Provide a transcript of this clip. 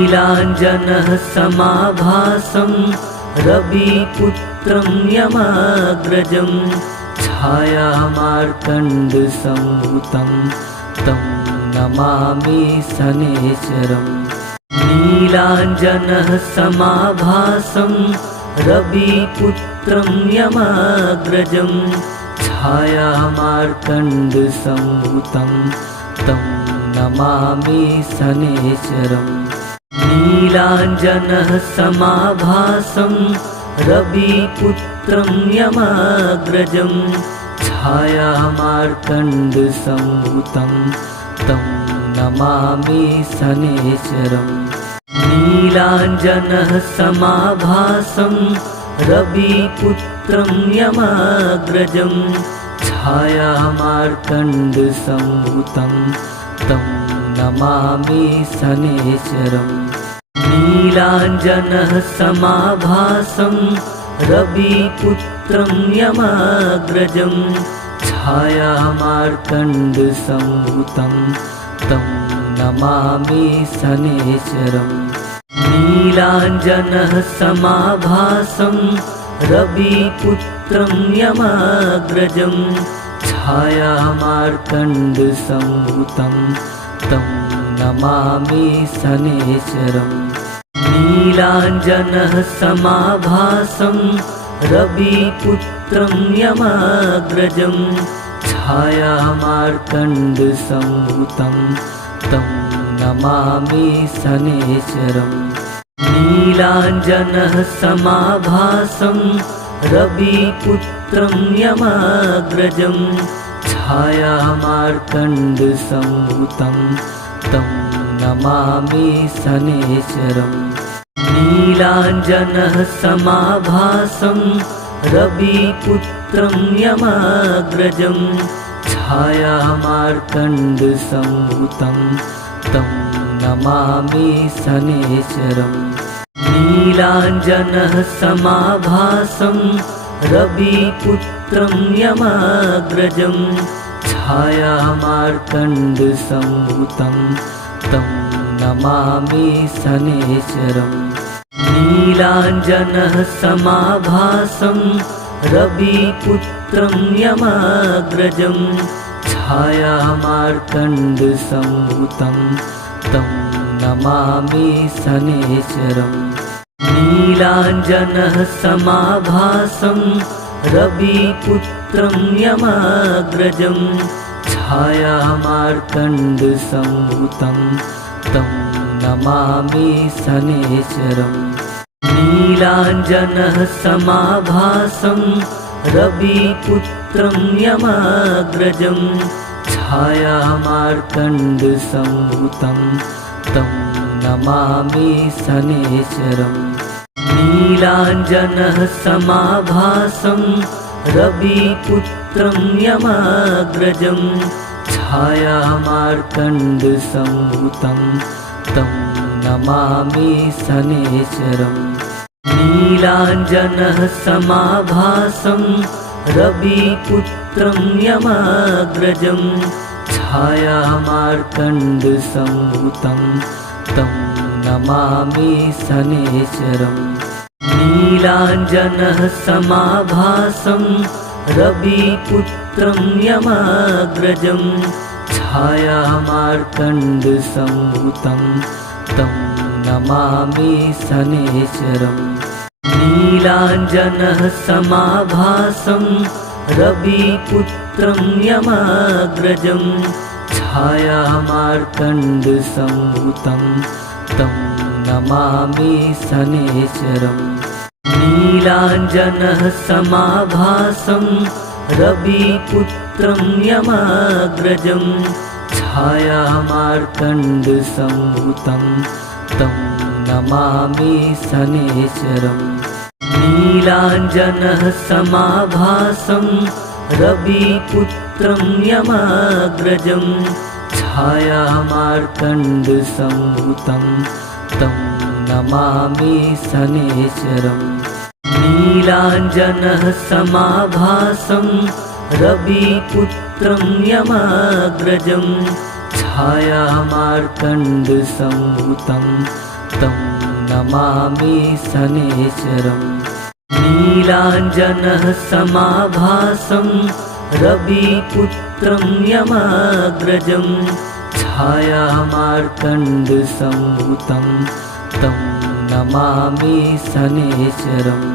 नीलाञ्जनः समाभासं रविपुत्रं यमाग्रजं छायामार्तण्डसंभूतं तं नमामि शनैश्चरम्। नीलाञ्जनः समाभासं रविपुत्रं यमाग्रजं छायामार्तण्डसंभूतं तं नमामि शनैश्चरम्। नीलाञ्जनः समाभासं रविपुत्रं यमाग्रजं छायामार्तण्डसंभूतं तं नमामि शनैश्चरम्। नीलाञ्जनः समाभासं रविपुत्रं यमाग्रजं छायामार्तण्डसंभूतं तं नमामि शनैश्चरम्। नीलाञ्जनः समाभासं रविपुत्रं यमाग्रजं छायामार्तण्डसंभूतं तं नमामि शनैश्चरम्। नीलाञ्जनः समाभासं रविपुत्रं यमाग्रजं छायामार्तण्डसंभूतं तं नमामि शनैश्चरम्। नीलाञ्जनः समाभासं रविपुत्रं यमाग्रजं छायामार्तण्डसंभूतं तं नमामि शनैश्चरम्। नीलाञ्जनः समाभासं रविपुत्रं यमाग्रजं छायामार्तण्डसंभूतं तं नमामि शनैश्चरम्। नीलाञ्जनः समाभासं रविपुत्रं यमाग्रजं छायामार्तण्डसंभूतं तं नमामि शनैश्चरम्। नीलाञ्जनः समाभासं रविपुत्रं यमाग्रजं छायामार्तण्डसंभूतं तं नमामि शनैश्चरम्। नीलाञ्जनः समाभासं रविपुत्रं यमाग्रजं छायामार्तण्डसंभूतं तं नमामि शनैश्चरम्। नीलाञ्जनः समाभासं रविपुत्रं यमाग्रजं छायामार्तण्डसंभूतं तं नमामि शनैश्चरम्। नीलाञ्जनः समाभासं रविपुत्रं यमाग्रजं छायामार्तण्डसंभूतं तं नमामि शनैश्चरम्। नीलाञ्जनः समाभासं रविपुत्रं यमाग्रजं छायामार्तण्डसंभूतं तं नमामि शनैश्चरम्। नीलाञ्जनः समाभासं रविपुत्रं यमाग्रजं छायामार्तण्डसंभूतं तं नमामि शनैश्चरम्। नीलाञ्जनः समाभासं रविपुत्रं यमाग्रजं छायामार्तण्डसंभूतं तं नमामि शनैश्चरम्। नीलाञ्जनः समाभासं रविपुत्रं यमाग्रजं छायामार्तण्डसंभूतं तं नमामि शनैश्चरम्। नीलाञ्जनः समाभासं रविपुत्रं यमाग्रजं छायामार्तण्डसंभूतं तं नमामि शनैश्चरम्। नीलाञ्जनः समाभासं रविपुत्रं यमाग्रजं छायामार्तण्डसंभूतं तं नमामि शनैश्चरम्। नीलाञ्जनः समाभासं रविपुत्रं यमाग्रजं छायामार्तण्डसंभूतं नमामि शनैश्चरम् नीलाञ्जनः समाभासं रविपुत्रं यमाग्रजं छायामार्तण्डसम्भूतं तं नमामि शनैश्चरम्